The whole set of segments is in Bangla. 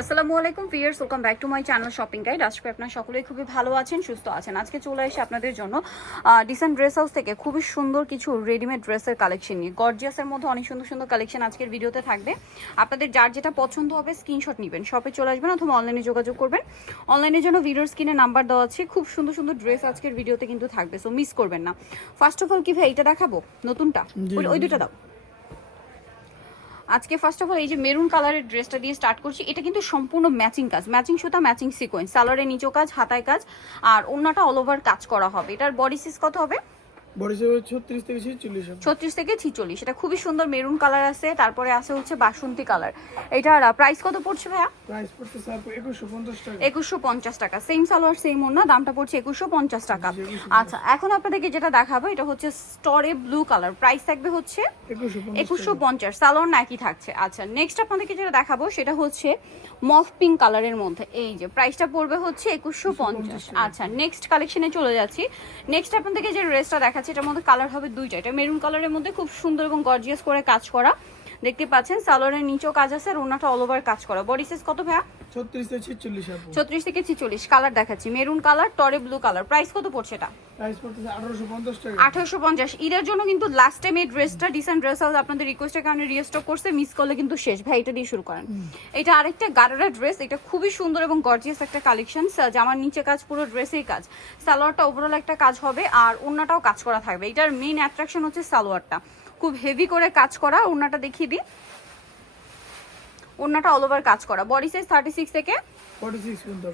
আসসালামু আলাইকুম viewers welcome back to my channel shopping guide আজকে আপনারা সকলেই খুবই ভালো আছেন সুস্থ আছেন। আজকে চলে এসে আপনাদের জন্য ডিসেন্ট ড্রেস হাউস থেকে খুবই সুন্দর কিছু রেডিমেড ড্রেসের কালেকশন নিয়ে। গর্জিয়াসের মধ্যে অনেক সুন্দর সুন্দর কালেকশন আজকের ভিডিওতে থাকবে। আপনাদের যার যেটা পছন্দ হবে স্ক্রিনশট নেবেন। শপে চলে আসবেন অথবা অনলাইনে যোগাযোগ করবেন। অনলাইনের জন্য ভিডিওর স্ক্রিনে নাম্বার দেওয়া আছে। খুব সুন্দর সুন্দর ড্রেস আজকের ভিডিওতে কিন্তু থাকবে সো মিস করবেন না। ফার্স্ট অফ অল কি ভাই এটা দেখাবো? নতুনটা? ওই দুটো দাও। আজকে ফার্স্ট অফ অল এই যে মেরুন কালারের ড্রেসটা দিয়ে স্টার্ট করছি, এটা কিন্তু সম্পূর্ণ ম্যাচিং কাজ ম্যাচিং সুতা ম্যাচিং সিকোয়েন্স সালোয়ারের নিচেও কাজ, হাতায় কাজ, আর অন্যটা অল ওভার কাজ করা হবে। এটার বডি সিস কত হবে? বডি সাইজ ছত্রিশ থেকে এটা খুবই সুন্দর মেরুন কালার আছে তারপরে আছে হচ্ছে বাসন্তী কালার। এটার প্রাইস কত পড়ছে ভাইয়া? প্রাইস পঞ্চাশ টাকা। পঞ্চাশ সেম সালোয়ার সেম দামটা পড়ছে একুশশো পঞ্চাশ টাকা। আচ্ছা এখন আপনাদেরকে যেটা দেখাবো এটা হচ্ছে স্টরে ব্লু কালার প্রাইস থাকবে হচ্ছে একুশশো একুশশো পঞ্চাশ সালোয়ার নাকি থাকছে। আচ্ছা নেক্সট আপনাদেরকে যেটা দেখাবো সেটা হচ্ছে মফ পিঙ্ক কালারের মধ্যে। এই যে প্রাইসটা পড়বে হচ্ছে একুশশো পঞ্চাশ। আচ্ছা নেক্সট কালেকশনে চলে যাচ্ছি। নেক্সট আপনাদেরকে যে ড্রেসটা দেখাচ্ছি এটার মধ্যে কালার হবে দুইটা। এটা মেরুন কালারের মধ্যে খুব সুন্দর এবং গর্জিয়াস করে কাজ করা। দেখতে পাচ্ছেন সালোয়ারের নিচেও কাজ আছে আর ওনাটা অল ওভার কাজ করা। বডি সাইজ কত ভাইয়া? ছত্রিশ থেকে ছিচল্লিশ আপু। ছত্রিশ থেকে ছিচল্লিশ কালার দেখাচ্ছি। মেরুন কালার টরে ব্লু কালার। প্রাইস কত পড়ছে এটা? প্রাইস টাকা। ঈদের জন্য কিন্তু লাস্ট টাইম এই ড্রেসটা ডিসেন্ট ড্রেস হাউস আপনাদের রিকোয়েস্টের কারণে রিস্টক করছে। মিস করলে কিন্তু শেষ। ভাই এটা দিয়ে শুরু করেন। এটা আরেকটা গারারা ড্রেস এটা খুবই সুন্দর এবং গর্জিয়াস একটা কালেকশন জামার নিচে কাজ পুরো ড্রেসেই কাজ। সালোয়ারটা ওভারঅল একটা কাজ হবে আর ওন্নাটাও কাজ করা থাকবে। এটার মেইন অ্যাট্রাকশন হচ্ছে সালোয়ারটা। খুব হেভি করে কাজ করা ওন্নাটা দেখিয়ে দিই। ওন্নাটা অল ওভার কাজ করা। বডি সাইজ থার্টি সিক্স থেকে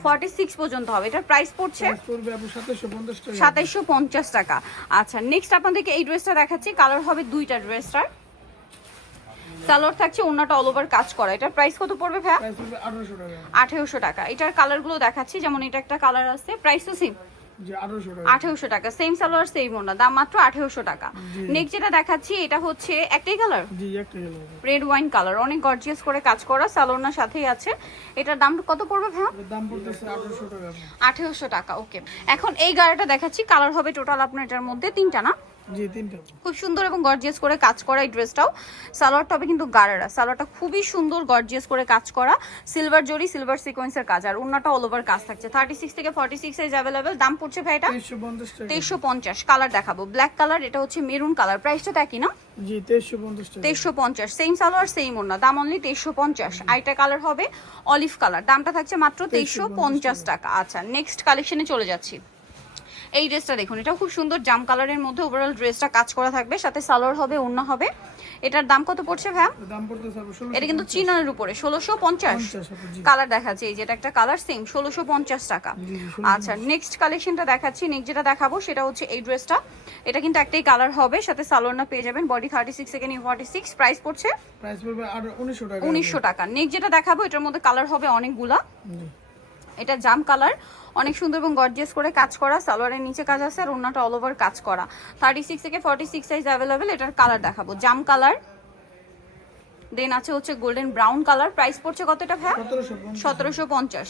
ফর্টি সিক্স পর্যন্ত হবে। এটার প্রাইস পড়ছে প্রাইস পড়বে আপু সাতাশশো পঞ্চাশ টাকা। আচ্ছা নেক্সট আপনাদেরকে এই ড্রেসটা দেখাচ্ছি। কালার হবে দুইটা ড্রেসটার সালোয়ার থাকছে অন্যটা অল ওভার কাজ করা। এটার প্রাইস কত পড়বে ভাইয়া? প্রাইস পড়বে আঠারোশো টাকা। আঠেরোশো টাকা। এটার কালারগুলো দেখাচ্ছি। যেমন এটা একটা কালার আছে। প্রাইস তো সেম আঠারোশো টাকা। সেম সালোয়ার সেম ওনা দাম মাত্র আঠেরোশো টাকা। নেক্সট যেটা দেখাচ্ছি এটা হচ্ছে একটাই কালার রেড ওয়াইন কালার অনেক গর্জিয়াস করে কাজ করা সালোনার সাথেই আছে। এটার দাম কত পড়বে ভাই। আঠেরোশো টাকা। ওকে এখন এই গাড়িটা দেখাচ্ছি কালার হবে টোটাল আপনার এটার মধ্যে তিনটা না? জি তিনটা আপু। খুব সুন্দর এবং গর্জিয়াস করে কাজ করা এই ড্রেসটাও সালোয়ারটা হবে কিন্তু গাড়ারা সালোয়ারটা খুবই সুন্দর গর্জিয়াস করে কাজ করা। সিলভার জরি সিলভার সিকোয়েন্সের কাজ। আর ওনাটা অল ওভার কাজ থাকছে। থার্টি সিক্স থেকে ফর্টি সিক্স সাইজ অ্যাভেলেবেল দাম পড়ছে ভাই এটা? তেইশশো পঞ্চাশ কালার দেখাবো। ব্ল্যাক কালার এটা হচ্ছে মেরুন কালার প্রাইসটা একই না? জি পঞ্চাশ তেইশশো পঞ্চাশ। সেম সালোয়ার সেম ওনা দাম অনলি তেইশশো পঞ্চাশ। আইটা কালার হবে অলিভ কালার দামটা থাকছে মাত্র তেইশশো পঞ্চাশ টাকা। আচ্ছা নেক্সট কালেকশনে চলে যাচ্ছি। এই ড্রেসটা দেখুন এটা খুব সুন্দর জাম কালারের মধ্যে ওভারঅল ড্রেসটা কাজ করা থাকবে সাথে সালোয়ার হবে অন্য হবে। এটার দাম কত পড়ছে ষোলোশো এটা কিন্তু চিনার উপরে ষোলোশো পঞ্চাশ। কালার দেখাচ্ছে এই যেটা একটা কালার সেম ষোলোশো পঞ্চাশ টাকা। জি, জি, 1650 আচ্ছা নেক্সট কালেকশনটা দেখাচ্ছি নেক্সট যেটা দেখাবো সেটা হচ্ছে এই ড্রেসটা। এটা কিন্তু একটাই কালার হবে সাথে সালোয়ারটা পেয়ে যাবেন body thirty six second forty six price পড়ছে প্রাইস পড়বে আর উনিশশো টাকা। নেক্সট যেটা দেখাবো এটার মধ্যে কালার হবে অনেকগুলা। এটা জাম কালার অনেক সুন্দর এবং গর্জিয়াস করে কাজ করা সালোয়ারের নিচে কাজ আছে আর ওনাটা অল ওভার কাজ করা। থার্টি সিক্স থেকে ফর্টি সিক্স সাইজ অ্যাভেলেবেল এটার কালার দেখাবো। জাম কালার দেন আছে হচ্ছে গোল্ডেন ব্রাউন কালার প্রাইস পড়ছে কত এটা ভাইয়া সতেরোশো পঞ্চাশ।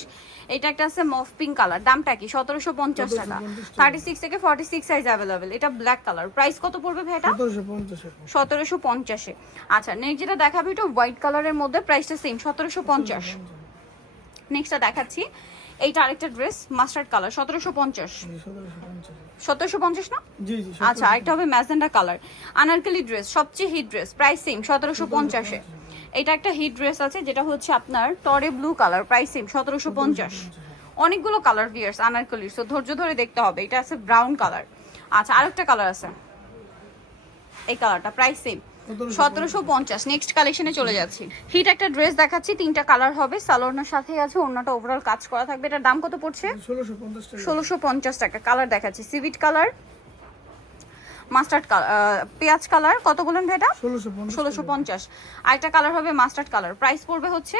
এটা একটা আছে মফ পিঙ্ক কালার দামটা কি? সতেরোশো পঞ্চাশ টাকা। থার্টি সিক্স থেকে ফর্টি সিক্স সাইজ অ্যাভেলেবেল এটা ব্ল্যাক কালার প্রাইস কত পড়বে এটা? আপু সতেরোশো পঞ্চাশে। আচ্ছা নেক্সট যেটা দেখাবি এটা হোয়াইট কালারের মধ্যে প্রাইসটা সেম সতেরোশো পঞ্চাশ। নেক্সটটা দেখাচ্ছি। এইটা আরেকটা ড্রেস মাস্টার্ড কালার সতেরোশো পঞ্চাশ। সতেরোশো পঞ্চাশ না? জি জি আচ্ছা আরেকটা হবে ম্যাজেন্ডা কালার। আনারকলি ড্রেস সবচেয়ে হিট ড্রেস প্রাইস সেম সতেরোশো পঞ্চাশে। এটা একটা হিট ড্রেস আছে যেটা হচ্ছে আপনার টরে ব্লু কালার প্রাইস সেম সতেরোশো পঞ্চাশ। অনেকগুলো কালার ভিয়ার্স আনারকলির সো ধৈর্য ধরে দেখতে হবে এটা আছে ব্রাউন কালার আচ্ছা আরেকটা কালার আছে। এই কালারটা প্রাইস সেম সতেরোশো পঞ্চাশ। নেক্সট কালেকশনে চলে যাচ্ছি। হিট একটা ড্রেস দেখাচ্ছি তিনটা কালার হবে সালোয়ারের সাথে আছে অন্যটা ওভারঅল কাজ করা থাকবে। এটার দাম কত পড়ছে? ষোলোশো পঞ্চাশ টাকা। কালার দেখাচ্ছি সিভিট কালার মাস্টার্ড কালার পেঁয়াজ কালার কত বলেন ভাই এটা? ষোলোশো পঞ্চাশ ষোলোশো পঞ্চাশ। আরেকটা কালার হবে মাস্টার্ড কালার প্রাইস পড়বে হচ্ছে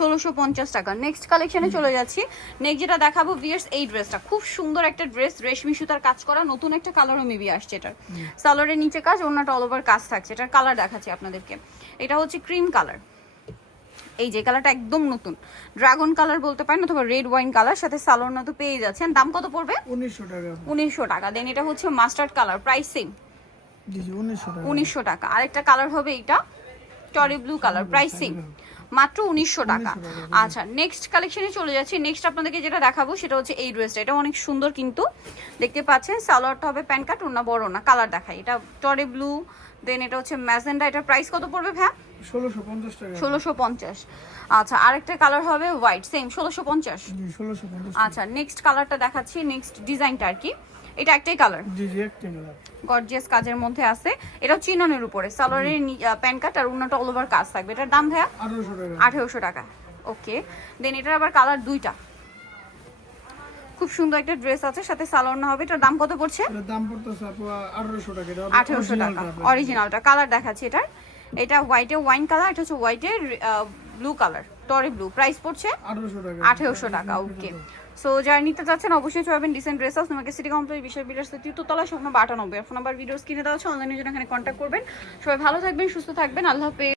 ষোলোশো পঞ্চাশ। টাকা। নেক্সট কালেকশনে চলে যাচ্ছি। নেক্সট যেটা দেখাবো ভিয়ার্স এই ড্রেসটা খুব সুন্দর একটা ড্রেস রেশমি সুতার কাজ করা নতুন একটা কালারও মেবি আসছে এটার। সালোয়ারের নিচে কাজ অন্যটা অল ওভার কাজ থাকছে। এটার কালার দেখাচ্ছি আপনাদেরকে। এটা হচ্ছে ক্রিম কালার এই যে কালারটা একদম নতুন। ড্রাগন কালার বলতে পারেন অথবা রেড ওয়াইন কালার সাথে সালোয়ার তো পেয়ে যাচ্ছেন। দাম কত পড়বে? উনিশশো টাকা। উনিশশো টাকা। দেন এটা হচ্ছে মাস্টার্ড কালার প্রাইস সেম উনিশশো টাকা। আরেকটা কালার হবে এইটা। টরি ব্লু কালার প্রাইস সেম মাত্র উনিশশো টাকা। আচ্ছা নেক্সট কালেকশনে চলে যাচ্ছি। নেক্সট আপনাদেরকে যেটা দেখাবো সেটা হচ্ছে এই ড্রেসটা এটা অনেক সুন্দর কিন্তু। দেখতে পাচ্ছেন সালোয়ারটা হবে প্যান্ট কাট না বড় না কালার দেখায় এটা টরে ব্লু দেন এটা হচ্ছে ম্যাজেন্ডা। এটার প্রাইস কত পড়বে ভ্যা ষোলোশো পঞ্চাশ আচ্ছা আরেকটা কালার হবে হোয়াইট সেম ষোলোশো পঞ্চাশ। আচ্ছা নেক্সট কালারটা দেখাচ্ছি নেক্সট ডিজাইনটা আর কি। এটা একটাই কালার জি জি একটি কালার গর্জিয়াস কাজের মধ্যে আছে। এটা চিননের উপরে। সালোয়ারের প্যান্ট কাট আর অন্যটা অল ওভার কাজ থাকবে। এটার দাম ভাইয়া? আঠারোশো টাকা। আঠেরোশো টাকা। ওকে দেন এটার আবার কালার দুইটা। খুব সুন্দর একটা ড্রেস আছে সাথে সালোয়ার না হবে। এটার দাম কত পড়ছে? এটার দাম পড়তেছে আপু আঠারোশো টাকা। এটা আঠেরোশো original টাকা অরিজিনালটা কালার দেখাচ্ছি এটার। এটা হোয়াইটে ওয়াইন কালার এটা হচ্ছে হোয়াইটের ব্লু কালার টরে ব্লু। প্রাইস পড়ছে আঠারোশো টাকা। ওকে। সো যারা নিতে চাচ্ছেন অবশ্যই চলবেন ডিসেন্ট ড্রেস হাউস তোমাকে সিটি কমপ্লেক্স বিষয় বিরাজ তৃতীয়তলা স্বপ্ন বাটানব্বই। ফোন নাম্বার ভিডিওস কিনে দেওয়া হচ্ছে অনলাইনের জন্য এখানে কন্ট্যাক্ট করবেন। সবাই ভালো থাকবেন সুস্থ থাকবেন আল্লাহ হাফেজ।